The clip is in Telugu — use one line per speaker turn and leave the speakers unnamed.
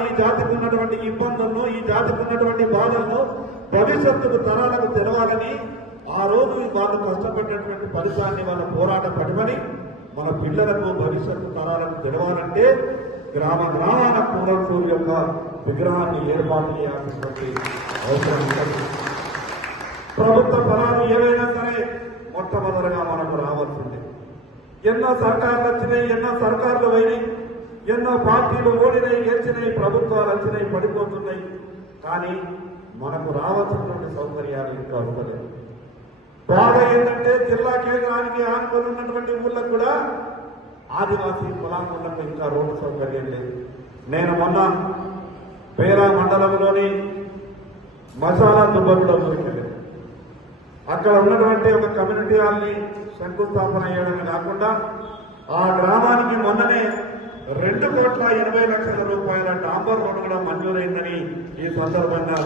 ఈ జాతికి ఉన్నటువంటి ఇబ్బందులను ఈ జాతికి ఉన్నటువంటి బాధలను భవిష్యత్తుకు తరాలకు తెలవాలని ఆ రోజు వాళ్ళు కష్టపడినటువంటి ఫలితాన్ని వాళ్ళ పోరాట పడిమని మన పిల్లలకు భవిష్యత్తు తరాలకు తెలవాలంటే గ్రామ గ్రామాల పూర్వసూరు యొక్క విగ్రహాన్ని ఏర్పాటు చేయాల్సినటువంటి అవసరం ప్రభుత్వ ఫలాలు ఏవైనా సరే మొట్టమొదటిగా మనకు రావాల్సిందే. ఎన్నో సర్కార్లు వచ్చినాయి ఎన్నో సర్కార్లు పోయినాయి. ఎన్నో పార్టీలు ఓడినాయి గెలిచినాయి ప్రభుత్వాలు అంచినాయి పడిపోతున్నాయి. కానీ మనకు రావాల్సినటువంటి సౌకర్యాలు ఇంకా ఉండలేదు. బాగా ఏంటంటే జిల్లా కేంద్రానికి ఆనుకొని ఉన్నటువంటి ఊళ్ళకు కూడా ఆదివాసీ కులాంగులకు ఇంకా రోడ్డు సౌకర్యం లేదు. నేను మొన్న పేరా మండలంలోని మసాలా దుబ్బలో దొరికింది అక్కడ ఉన్నటువంటి ఒక కమ్యూనిటీ హాల్ని శంకుస్థాపన చేయడమే కాకుండా ఆ గ్రామానికి మొన్ననే రెండు కోట్ల ఎనభై లక్షల రూపాయల డాంబర్ రోడ్ కూడా మంజూరైందని ఈ సందర్భంగా